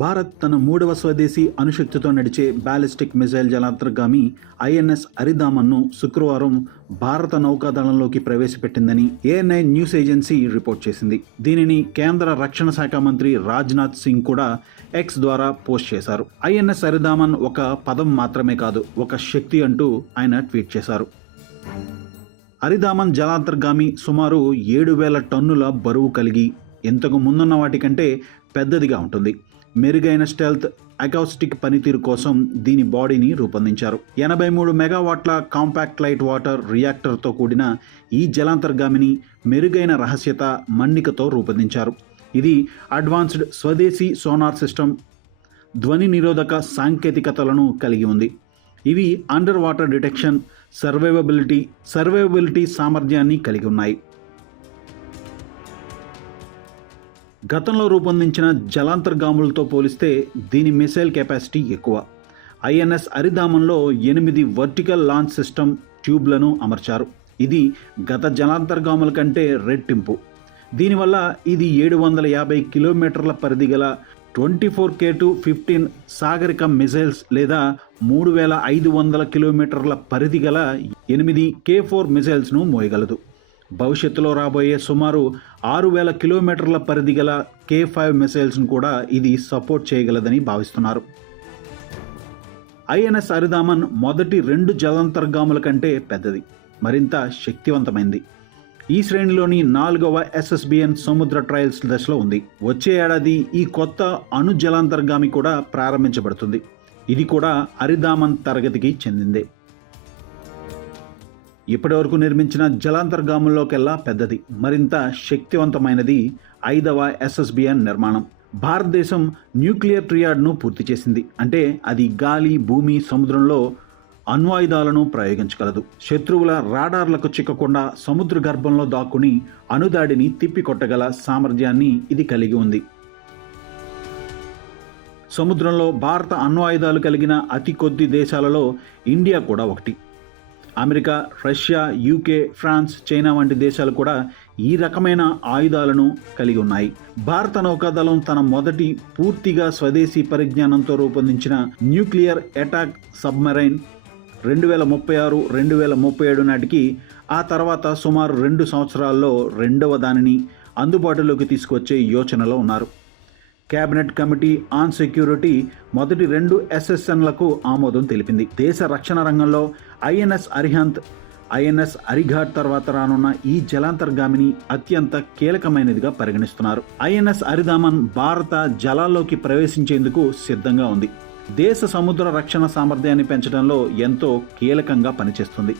భారత్ తన 3వ స్వదేశీ అణుశక్తితో నడిచే బాలిస్టిక్ మిసైల్ జలాంతర్గామి ఐఎన్ఎస్ అరిదామన్ను శుక్రవారం భారత నౌకాదళంలోకి ప్రవేశపెట్టిందని ఏఎన్ఐ న్యూస్ ఏజెన్సీ రిపోర్ట్ చేసింది. దీనిని కేంద్ర రక్షణ శాఖ మంత్రి రాజ్నాథ్ సింగ్ కూడా ఎక్స్ ద్వారా పోస్ట్ చేశారు. ఐఎన్ఎస్ అరిదామన్ ఒక పదం మాత్రమే కాదు, ఒక శక్తి అంటూ ఆయన ట్వీట్ చేశారు. అరిదామన్ జలాంతర్గామి సుమారు 7,000 టన్నుల బరువు కలిగి ఇంతకు ముందున్న వాటికంటే పెద్దదిగా ఉంటుంది. మెరుగైన స్టెల్త్ అకౌస్టిక్ పనితీరు కోసం దీని బాడీని రూపొందించారు. 83 మెగావాట్ల కాంపాక్ట్ లైట్ వాటర్ రియాక్టర్తో కూడిన ఈ జలాంతర్గామిని మెరుగైన రహస్యత, మన్నికతో రూపొందించారు. ఇది అడ్వాన్స్డ్ స్వదేశీ సోనార్ సిస్టమ్, ధ్వని నిరోధక సాంకేతికతలను కలిగి ఉంది. ఇవి అండర్ వాటర్ డిటెక్షన్, సర్వైవబిలిటీ సామర్థ్యాన్ని కలిగి ఉన్నాయి. గతంలో రూపొందించిన జలాంతర్గాములతో పోలిస్తే దీని మిసైల్ కెపాసిటీ ఎక్కువ. ఐఎన్ఎస్ అరిదామన్లో 8 వర్టికల్ లాంచ్ సిస్టమ్ ట్యూబ్లను అమర్చారు. ఇది గత జలాంతర్గాముల కంటే రెట్టింపు. దీనివల్ల ఇది 750 కిలోమీటర్ల పరిధి గల 24K-15 సాగరిక మిసైల్స్ లేదా 3,500 కిలోమీటర్ల పరిధి గల 8 K4 మిసైల్స్ను మోయగలదు. భవిష్యత్తులో రాబోయే సుమారు 6,000 కిలోమీటర్ల పరిధి గల K5 మిసైల్స్ను కూడా ఇది సపోర్ట్ చేయగలదని భావిస్తున్నారు. ఐఎన్ఎస్ అరిదామన్ మొదటి 2 జలాంతర్గాముల కంటే పెద్దది, మరింత శక్తివంతమైంది. ఈ శ్రేణిలోని 4వ SSBN సముద్ర ట్రయల్స్ దశలో ఉంది. వచ్చే ఏడాది ఈ కొత్త అణు జలాంతర్గామి కూడా ప్రారంభించబడుతుంది. ఇది కూడా అరిదామన్ తరగతికి చెందిందే. ఇప్పటివరకు నిర్మించిన జలాంతర్గాముల్లోకెల్లా పెద్దది, మరింత శక్తివంతమైనది 5వ SSBN నిర్మాణం. భారతదేశం న్యూక్లియర్ ట్రియాడ్ను పూర్తి చేసింది. అంటే అది గాలి, భూమి, సముద్రంలో అణ్వాయుధాలను ప్రయోగించగలదు. శత్రువుల రాడార్లకు చిక్కకుండా సముద్ర గర్భంలో దాక్కుని అణుదాడిని తిప్పికొట్టగల సామర్థ్యాన్ని ఇది కలిగి ఉంది. సముద్రంలో భారత అణ్వాయుధాలు కలిగిన అతి కొద్ది దేశాలలో ఇండియా కూడా ఒకటి. America, Russia, UK, France, China వంటి దేశాలు కూడా ఈ రకమైన ఆయుధాలను కలిగి ఉన్నాయి. భారత నౌకాదళం తన మొదటి పూర్తిగా స్వదేశీ పరిజ్ఞానంతో రూపొందించిన న్యూక్లియర్ అటాక్ సబ్మెరైన్ 2036-2037 నాటికి, ఆ తర్వాత సుమారు 2 సంవత్సరాల్లో రెండవ దానిని అందుబాటులోకి తీసుకువచ్చే యోచనలో ఉన్నారు. కేబినెట్ కమిటీ ఆన్ సెక్యూరిటీ మొదటి 2 SSNలకు ఆమోదం తెలిపింది. దేశ రక్షణ రంగంలో ఐఎన్ఎస్ అరిహంత్, ఐఎన్ఎస్ అరిఘాట్ తర్వాత రానున్న ఈ జలాంతర్గామిని అత్యంత కీలకమైనదిగా పరిగణిస్తున్నారు. ఐఎన్ఎస్ అరిదామన్ భారత జలాల్లోకి ప్రవేశించేందుకు సిద్ధంగా ఉంది. దేశ సముద్ర రక్షణ సామర్థ్యాన్ని పెంచడంలో ఎంతో కీలకంగా పనిచేస్తుంది.